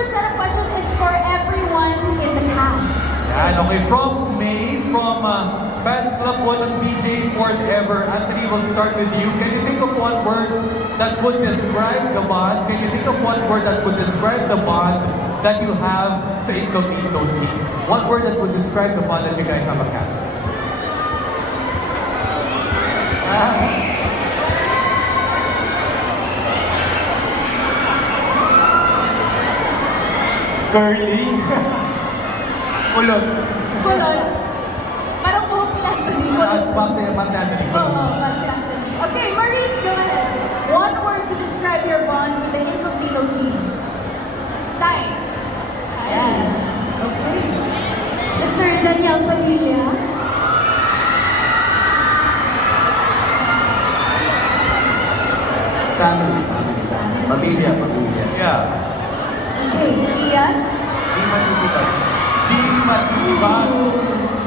first set of questions is for everyone in the cast. Yan, okay. From May, from Fans Club po ng DJ Forever. Anthony, we'll start with you. Can you think of one word that would describe the bond? Can you think of one word that would describe the bond that you have sa Incognito team? One word that would describe the bond that you guys have a cast. Curly. Kulot. Kulot. Parang buhok ni Anthony. Kulot. Pansi Anthony. Oo, para si Anthony. Okay, Maurice, go ahead. One word to describe your bond with the Incognito team. Tight. Tight. Okay. Mr. Daniel Padilla. Family sa amin. Pamilya. Yeah. Okay, Ian. Di matitibag. Di matibag.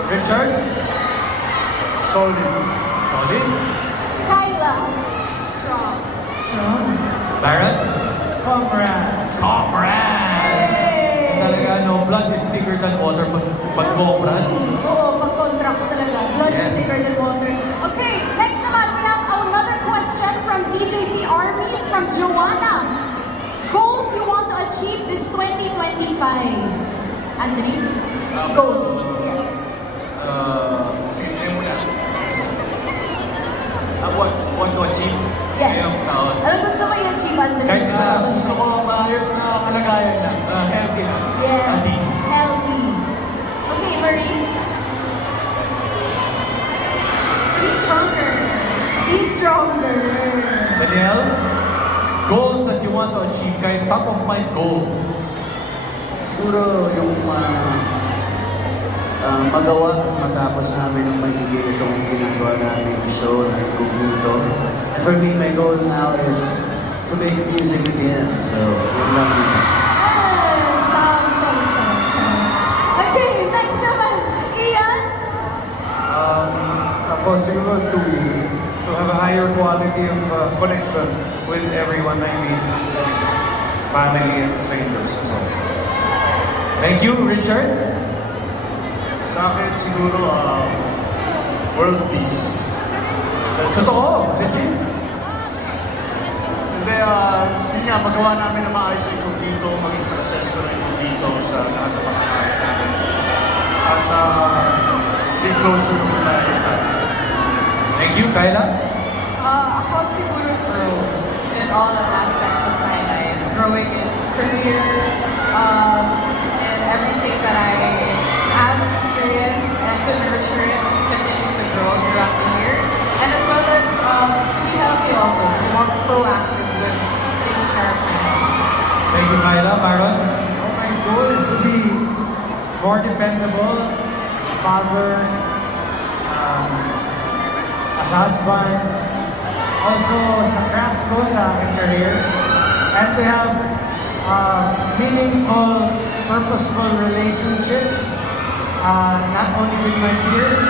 Richard? Solid. Solid. Kyla. Strong. Strong. Baron? Comrades. Comrades! Hey! Talaga, no, blood is thicker than water pag comrades. Oo, pag contracts talaga. Blood is Yes. thicker than water. Okay, next naman, we have another question from DJP Armies from Joanna. Goals you want to achieve this 2025? Anthony? Goals, yes. Sige muna. What to achieve? Yes. Ngayong taon. Ano gusto mo i-achieve, Anthony? Kahit sa- Gusto ko maayos na kalagayan na. Healthy na. Yes. Healthy. Healthy. Okay, Maurice? Be stronger. Be stronger. Daniel? Goals that you want to achieve, kahit top of mind goal. Siguro yung magawa at matapos namin ng maigi itong ginagawa namin show na Incognito. And for me, my goal now is to make music again. So, yun lang yun. Something. Okay, next naman. Ian? Ako siguro to have a higher quality of connection with everyone I meet. Family and strangers. That's all. Thank you, Richard. Sa akin siguro, world peace. Totoo, legit. Hindi, yun nga, magawa namin na maayos sa Incognito, maging successful na Incognito sa lahat ng mga kaya namin. At be closer to my family. Thank you, Kyla. Ako siguro growth in all aspects of my life. Growing in career, and everything that I have experienced and to nurture it and continue to grow throughout the year. And as well as be healthy also, be more proactive with taking care of my health. Thank you, Kyla. Baron? My goal is to be more dependable as a father, as a husband, also sa craft ko, sa aking career, and to have meaningful, purposeful relationships, not only with my peers,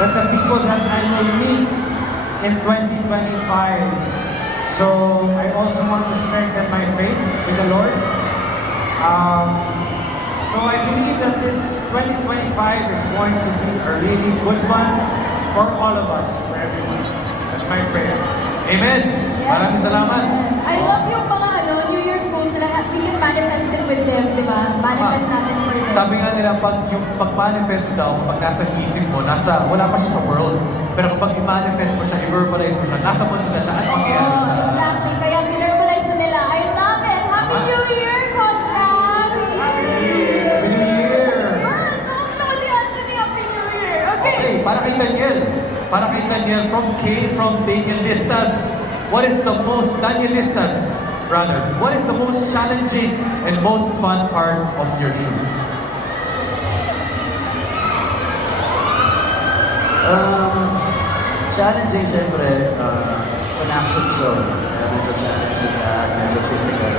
but the people that I will meet in 2025. So I also want to strengthen my faith with the Lord. So I believe that this 2025 is going to be a really good one for all of us, for everyone. That's my prayer. Amen. Maraming salamat. I love yung mga New Year's goals nila. We can manifest it with them, di ba? Manifest natin for them. Sabi nga nila, pag-manifest daw, pag nasa isip mo, wala pa siya sa world. Pero kapag i-manifest mo siya, i-verbalize mo siya, nasa mundo na siya, ano mangyayari siya? Exactly. Kaya minervalize na nila. I love it. Happy New Year, Contras! Happy New Year! Tawag naman si Anthony. Happy New Year. Okay. Okay, para kay Daniel. Para kay Daniel, from Daniel Listas. What is the most, Daniel Listas, brother, what is the most challenging and most fun part of your show? Challenging, syempre, it's an action show. Kaya medyo challenging lahat, medyo physical.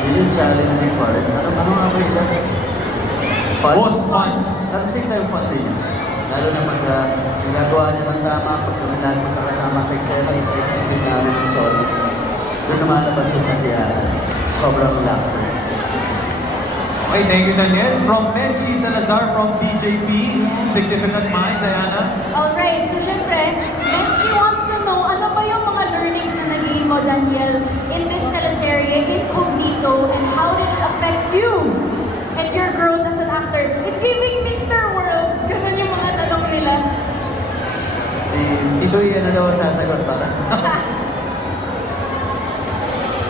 Yun yung challenging part. Ano nga ba isa? Fun? Most fun. At the same time, fun din yun. Lalo na pag nagagawa niya ng tama, pag kami lahat magkakasama sa eksena, isa-execute namin ng solid. Doon lumalabas yung kasiyahan. sobrang laughter. Okay, thank you, Daniel. From Menchi Salazar from DJP, Significant Minds, Ayana. Alright, so syempre, Menchi wants to know, ano ba yung mga learnings na naging mo, Daniel, in this teleserye, Incognito, and how did it affect you and your growth as an actor? It's giving Mr. World. Ganun yung mga tanong nila. Si Tito Ian na daw ang sasagot para.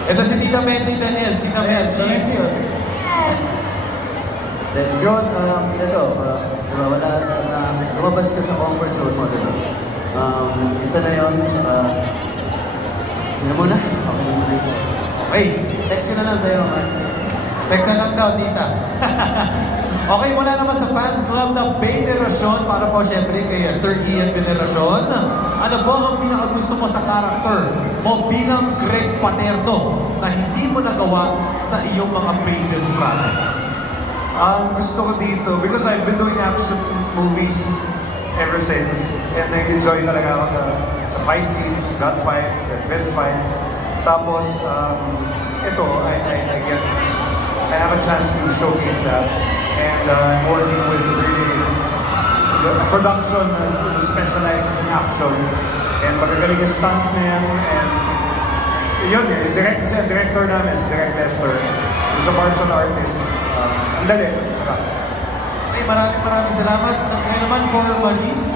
Ito si Tita Menchi, Daniel. Tita Ayan, Menchi. so Menchi, oh, sige. Yes. Then growth, ito, diba, wala na, lumabas ka sa comfort zone mo, diba? Isa na yun, tsaka, yun na muna, okay na muna. Okay, Text ko na lang sa'yo, Mark. text na lang daw, Tita. Okay, mula naman sa fans club ng Veneracion, para po syempre kay Sir Ian Veneracion. Ano po ang pinakagusto mo sa karakter mo bilang Greg Paterno na hindi mo nagawa sa iyong mga previous projects? Gusto ko dito, because I've been doing action movies ever since, and nag-enjoy talaga ako sa fight scenes, gun fights, and fist fights. Tapos, ito, I have a chance to showcase that, and I'm working with really a production that specializes in action, and magagaling yung stuntman, and yun eh, director namin si Direk Lester, who's a martial artist. Ang dali, sarap. Okay, maraming salamat. Ngayon naman for Maurice.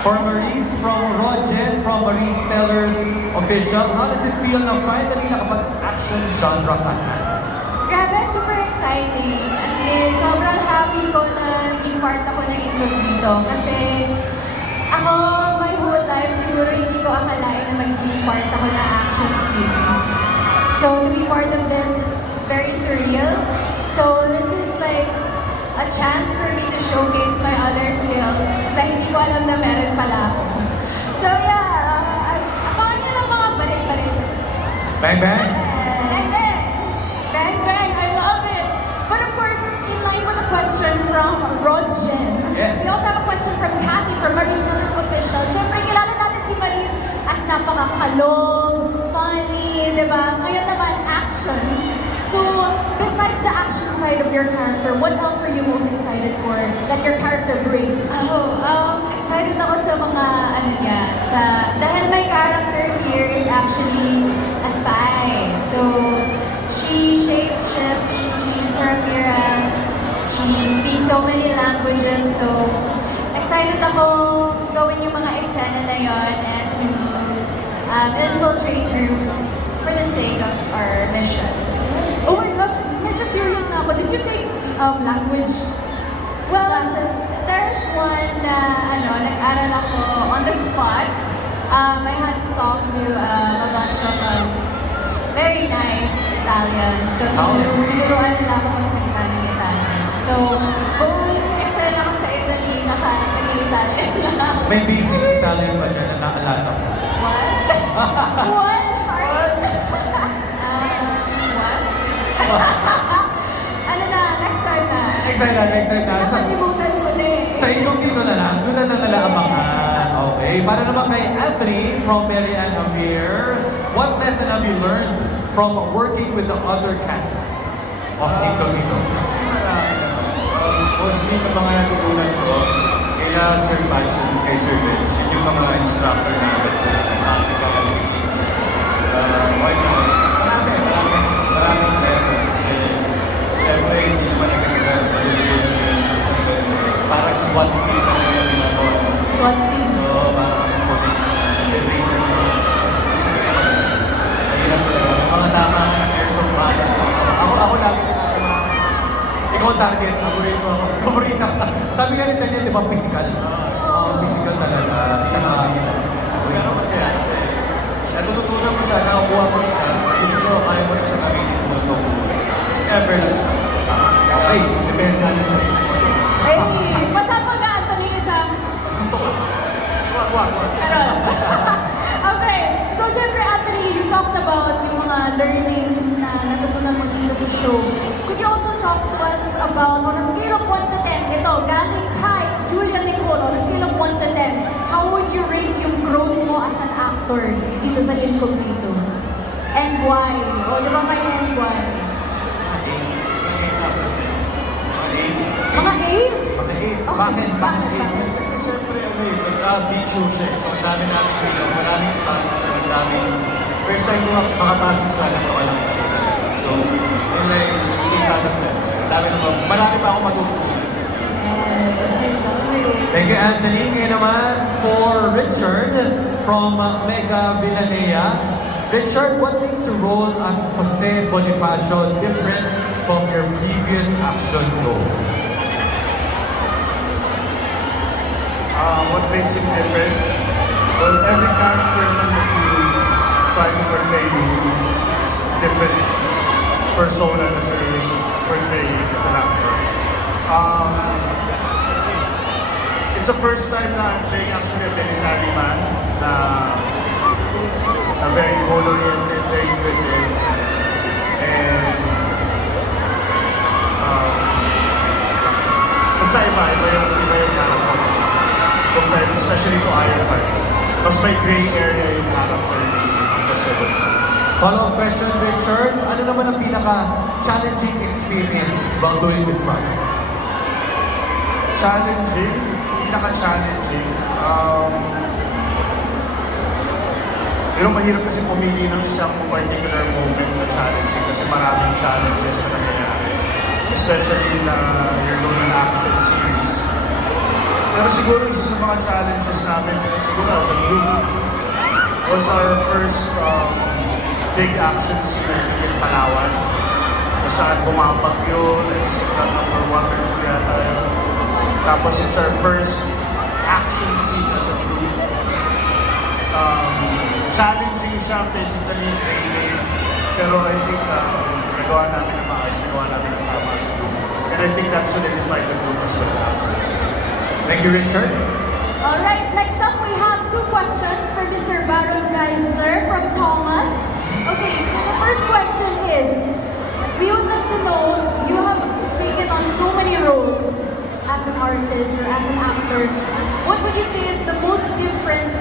For Maurice from Rogen, from Maurice Stellers Official. How does it feel na finally nakapag-action genre ka na? Grabe, super exciting. As in, sobrang happy ko na naging part ako ng Incognito. Kasi ako, my whole life, siguro hindi ko akalain na magiging part ako ng action series. So, to be part of this, it's very surreal. So, this is like a chance for me to showcase my other skills na hindi ko alam na meron pala ako. So, yeah, abangan nyo lang mga baril-baril. Bang bang! Bang, bang, bang, I love it. But of course, in line with a question from Rogen, Yes. we also have a question from Kathy from Maurice Stellers Official. Siyempre, kilala natin si Maurice as napakakalog, funny, di ba? Ngayon naman, action. So, besides the action side of your character, what else are you most excited for that your character brings? Excited ako sa mga dahil my character here is actually a spy. So, she shapeshifts, she changes her appearance, she speaks so many languages. So, excited ako gawin yung mga eksena na yon and to infiltrate groups for the sake of our mission. Oh my gosh, medyo curious na ako. Did you take language Well, classes? there's one na nag-aral ako on the spot. I had to talk to a bunch of very nice Italians. So, tinuruan nila ako magsalita ng Italian. So, excited ako sa Italy, nag-Italian na. May basic Italian pa dyan na naalala ko. What? What? Sorry. What? Next time na. Excited na. Nakalimutan ko na eh. Sa Incognito na lang, doon na nalaabangan. Okay, para naman kay Anthony from Mary Ann Amir, what lesson have you learned from working with the other casts of Incognito? Mostly yung mga natutunan ko, kaya Sir Passion, kay Sir Bench, yun yung mga instructor namin sa practical. Maraming lessons. Kasi, syempre, hindi naman nagagawin malulunod yung isang ganun. Parang SWAT team talaga yung ginagawa. SWAT team. Oo, parang police. Nag-train na mga sa ganun. Mahirap talaga. May mga tama na airsoft balance. Ako lagi tinatama. Ikaw ang target, paborito ako. Paborito ka. Sabi nga ni Daniel, di ba, physical? Physical talaga. Pero masaya kasi natututunan mo siya, nakakuha mo rin siya, hindi mo kaya mo rin siya gamitin mo ito. Ever lang. Okay, depende sa ano sa'yo. Hey, masapag ka, Anthony, isang... Suntok ka. Wag. Charot. Okay, so syempre, Anthony, you talked about yung mga learnings na natutunan mo dito sa show. Could you also talk to us about, on a scale of 1 to 10, ito, galing kay Julia Nicole, on a scale of 1 to 10, how would you rate yung growth mo as an actor dito sa Incognito? And why? O, di ba may and why? Mga 8? Bakit? Bakit? Kasi syempre, beach show siya. So, ang dami namin bilang, maraming stunts, ang daming, first time ko makapasok sa alam ko lang yung show. So, yun na yung out of that. Marami pa akong matututunan. Yes, I love it. Thank you, Anthony. Ngayon naman for Richard from Mega Villanea. Richard, what makes the role as Jose Bonifacio different from your previous action roles? What makes it different? Well, every character that you try to portray, it's different persona that you're portraying as an actor. It's the first time na I'm playing actually a military man na very goal-oriented, very driven, and basta iba yung character. Compared especially to Ironheart. Mas may gray area yung character ni Jose Bonifacio. Follow-up question, Richard. Ano naman ang pinaka-challenging experience while doing this project? Challenging, pinaka-challenging. Pero mahirap kasi pumili ng isang particular moment na challenging kasi maraming challenges na nangyayari. Especially na you're doing an action series. Pero siguro isa sa mga challenges namin, siguro as a group, was our first big action scene I think in Palawan. Kung saan bumabagyo, signal number 1 or 2 yata yun. Tapos it's our first action scene as a group. Challenging siya physically, training. Pero I think nagawa namin ng maayos, nagawa namin ng tama as a group. And I think that solidified the group as well after. Thank you, Richard. Alright, next up we have 2 questions for Mr. Baron Geisler from Thomas. Okay, so the first question is, we would like to know, you have taken on so many roles as an artist or as an actor. What would you say is the most different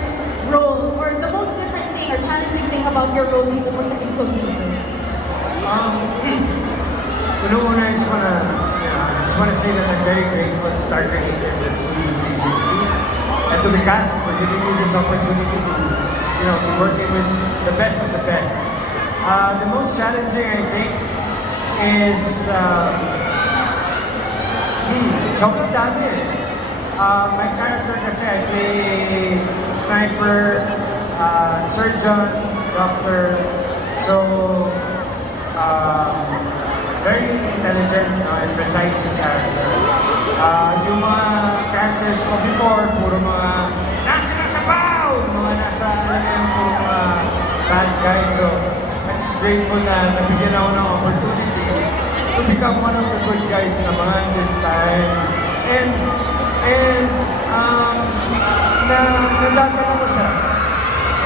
role or the most different thing or challenging thing about your role dito po sa Incognito? Una, I just wanna say that I'm very grateful to Star Creators and Studio 360 and to the cast for giving me this opportunity to, be working with the best of the best. The most challenging, I think, is sobrang dami. My character kasi I play sniper, surgeon, doctor, so very intelligent and precise yung character. Yung mga characters ko before, puro mga nasa sabaw! Mga nasa, puro mga bad guys. So, I'm just grateful na nabigyan ako ng opportunity to become one of the good guys naman this time. And nadadala ko siya.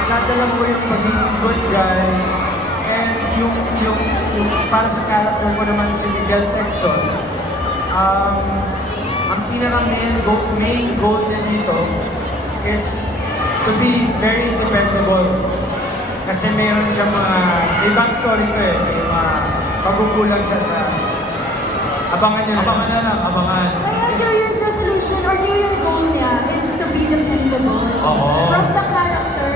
Nadadala ko yung pagiging good guy. And yung para sa character ko naman si Miguel Texon, ang pinaka-main goal niya dito is to be very dependable. Kasi meron siya may backstory to may mga pagkukulang siya sa abangan niya. Abangan na lang, abangan. Kaya New Year's resolution or New Year goal niya is to be dependable Oo. from the character.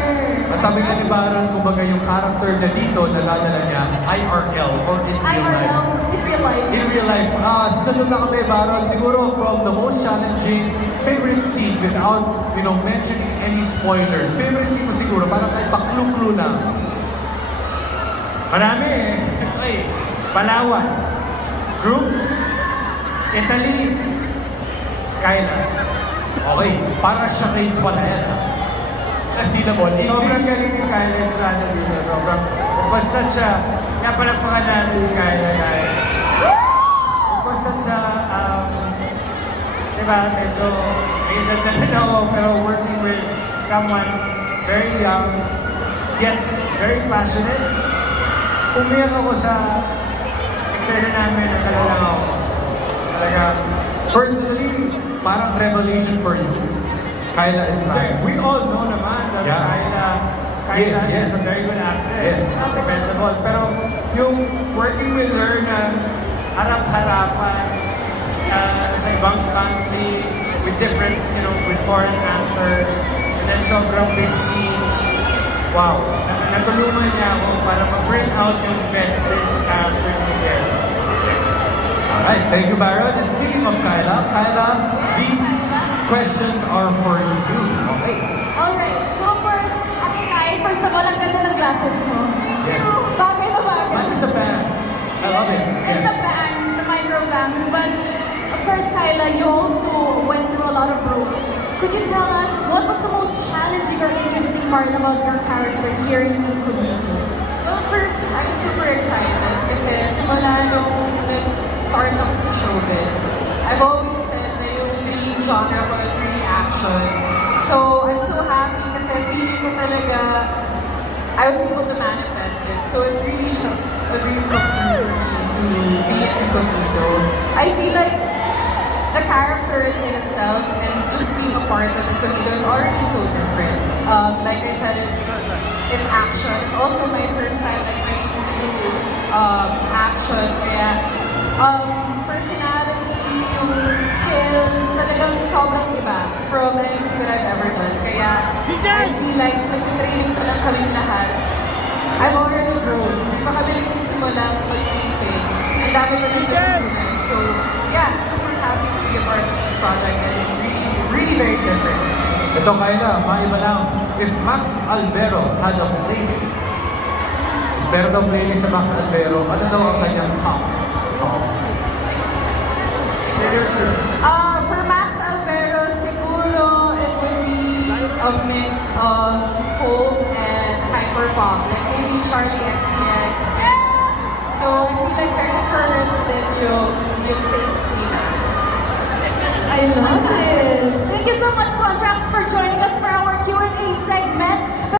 At sabi nga ni Baron, kumbaga yung character na dito, nadadala niya, IRL or in real life. IRL, in real life. In real life. Sunod na kami, Baron, siguro from the most challenging favorite scene without, mentioning any spoilers. Favorite scene mo siguro, para kahit pa-clue-clue na. Marami Okay. Palawan. Group. Italy. Kyla. Okay, para siya Raids pala yan. Syllable. Sobrang galing ni Kyla Estrada dito. It was such a, napalakpakan natin si Kyla, guys. It was such a, medyo, edad na rin ako, pero working with someone very young, yet very passionate. Umiyak ako sa eksena namin, natala lang ako. Talaga, Personally, parang revelation for you. Kyla Estrada. we all know naman that Yeah. Kyla Yes, is a yes. very good actress. Yes. Commendable. Pero yung working with her na harap-harapan sa ibang country with different, with foreign actors, and then sobrang big scene. Wow. Natulungan niya ako para mag-bring out yung best din sa character ni Miguel. Alright, thank you, Byron. And speaking of Kyla, these questions are for you. Okay. Alright, so first, Ate Kai, first of all, ang ganda ng glasses mo. Yes. Bagay na bagay. Not just the bangs. I love it. And the Yes. bangs, the micro bangs. But of course, Kyla, you also went through a lot of roles. Could you tell us what was the most challenging or interesting part about your character here in Incognito? Well, first, I'm super excited kasi simula nung nag-start ako sa showbiz, I've always said na yung dream genre ko is really action. So, I'm so happy kasi feeling ko talaga I was able to manifest it. So, it's really just a dream come true for me to be in Incognito. I feel like the character in itself and just being a part of Incognito is already so different. Like I said, it's action. It's also my first time like really to action. Kaya personality, yung skills, talagang sobrang iba from anything that I've ever done. Kaya I feel like nag-training pa lang kaming lahat. I've already grown. Hindi pa kami nagsisimula mag-taping. Ang dami na nagtutunan. So yeah, super happy to be a part of this project and it's really, really very different. Ito, Kyla, maiba lang. If Max Alvero had a playlist, meron daw playlist sa Max Alvero, ano daw ang kanyang top song? For Max Alvero, siguro it would be a mix of folk and hyperpop, like maybe Charlie XCX. So I feel like very current din yung taste ni Max. I love it. Thank you so much, Contracts, for joining us for our Q&A segment.